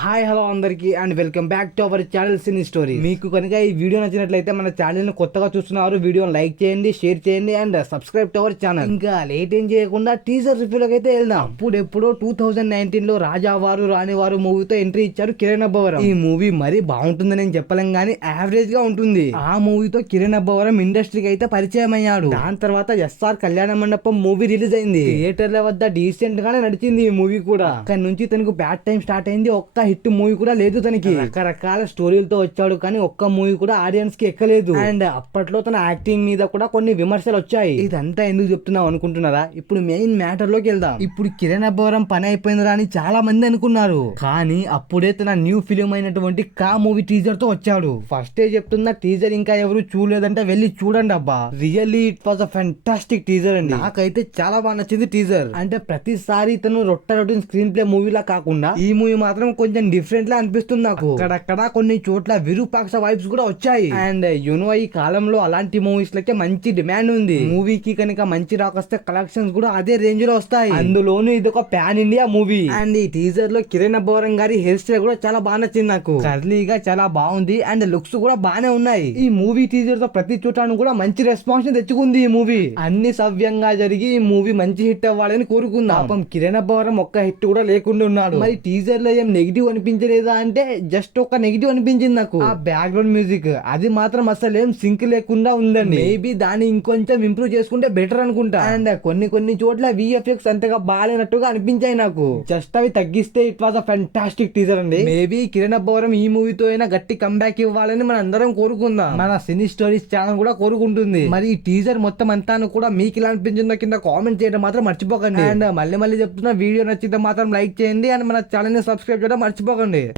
Hi hello అందరికి and welcome back to our channel cine story. మీకు కనుక ఈ వీడియో నచ్చినట్లయితే మన ఛానల్ ని కొత్తగా చూస్తున్నారు, వీడియోని లైక్ చేయండి, షేర్ చేయండి and subscribe to our channel. ఇంకా లేట్ ఏం చేయకుండా టీజర్ రివ్యూలోకి అయితే వెళ్దాం. అప్పుడెప్పుడో 2019 లో రాజావారు రాణివారు మూవీతో ఎంట్రీ ఇచ్చారు కిరణ్ అబ్బవరం. ఈ మూవీ మరీ బాగుంటుందని నేను చెప్పలేం గానీ యావరేజ్ గా ఉంటుంది. ఆ మూవీతో కిరణ్ అబ్బవరం ఇండస్ట్రీకి అయితే పరిచయం అయ్యాడు. దాని తర్వాత ఎస్ఆర్ కళ్యాణ మండపం మూవీ రిలీజ్ అయింది. థియేటర్ల వద్ద డీసెంట్ గానే నడిచింది ఈ మూవీ కూడా. అక్కడి నుంచి తనకు బ్యాడ్ టైం స్టార్ట్ అయింది. ఒక్క హిట్ మూవీ కూడా లేదు తనకి. రకరకాల స్టోరీలతో వచ్చాడు కానీ ఒక్క మూవీ కూడా ఆడియన్స్ కి ఎక్కలేదు. అండ్ అప్పట్లో తన యాక్టింగ్ మీద కూడా కొన్ని విమర్శలు వచ్చాయి. ఇదంతా ఎందుకు చెప్తున్నాం అనుకుంటున్నారా? ఇప్పుడు మెయిన్ మ్యాటర్ లోకి వెళ్దాం. ఇప్పుడు కిరణ్ అబ్బవరం పని అయిపోయిందిరా అని చాలా మంది అనుకున్నారు. కానీ అప్పుడే తన న్యూ ఫిలిం అయినటువంటి కా మూవీ టీజర్ తో వచ్చాడు. ఫస్టే చెప్తున్నా, టీజర్ ఇంకా ఎవరు చూడలేదంటే వెళ్ళి చూడండి అబ్బా. Really it was a fantastic teaser అండి. నాకైతే చాలా బాగా నచ్చింది టీజర్. అంటే ప్రతిసారి తను రొట్టెన్ స్క్రీన్ ప్లే మూవీలా కాకుండా ఈ మూవీ మాత్రం కొంచెం డిఫరెంట్ లా అనిపిస్తుంది నాకు. అక్కడక్కడ కొన్ని చోట్ల విరూపాక్ష వైబ్స్ కూడా వచ్చాయి. అండ్ ఈ కాలంలో అలాంటి మూవీస్ లకే మంచి డిమాండ్ ఉంది. మూవీకి కనుక మంచి రాకొస్తే కలెక్షన్స్ కూడా అదే రేంజ్ లో వస్తాయి. అందులోనూ ఇది ఒక పాన్ ఇండియా మూవీ. అండ్ ఈ టీజర్ లో కిరణ్ అబ్బవరం గారి హెయిర్ స్టైల్ కూడా చాలా బాగా నచ్చింది నాకు. కర్లీగా చాలా బాగుంది అండ్ లుక్స్ కూడా బాగానే ఉన్నాయి. ఈ మూవీ టీజర్ తో ప్రతి చోటాను కూడా మంచి రెస్పాన్స్ తెచ్చుకుంది ఈ మూవీ. అన్ని సవ్యంగా జరిగి ఈ మూవీ మంచి హిట్ అవ్వాలని కోరుకుందాం. పాపం కిరణ్ అబ్బవరం ఒక్క హిట్ కూడా లేకుండా ఉన్నాడు. మరి టీజర్ లో ఏం నెగిటివ్ అనిపించలేదా అంటే జస్ట్ ఒక నెగిటివ్ అనిపించింది నాకు. ఆ బ్యాక్గ్రౌండ్ మ్యూజిక్ అది మాత్రం అసలు ఏం సింక్ లేకుండా ఉందండి. మేబీ దాన్ని ఇంకొంచెం ఇంప్రూవ్ చేసుకుంటే బెటర్ అనుకుంటా. అండ్ కొన్ని చోట్ల విఎఫ్ఎక్స్ అంతగా బాగాలేనట్టుగా అనిపించాయి నాకు. జస్ట్ అవి తగ్గిస్తే it was a fantastic teaser అండి. మేబీ కిరణ్ అబ్బవరం ఈ మూవీతో అయినా గట్టి కంబ్యాక్ ఇవ్వాలని మన అందరం కోరుకుందాం. మన సినీ స్టోరీస్ ఛానల్ కూడా కోరుకుంటుంది. మరి ఈ టీజర్ మొత్తం అంతా కూడా మీకు ఇలా అనిపించిందో కింద కామెంట్ చేయడం మాత్రం మర్చిపోకండి. అండ్ మళ్ళీ చెప్తున్నా, వీడియో నచ్చితే మాత్రం లైక్ చేయండి అండ్ మన ఛానల్ ని సబ్స్క్రైబ్ చేయడం మర్చిపోకండి.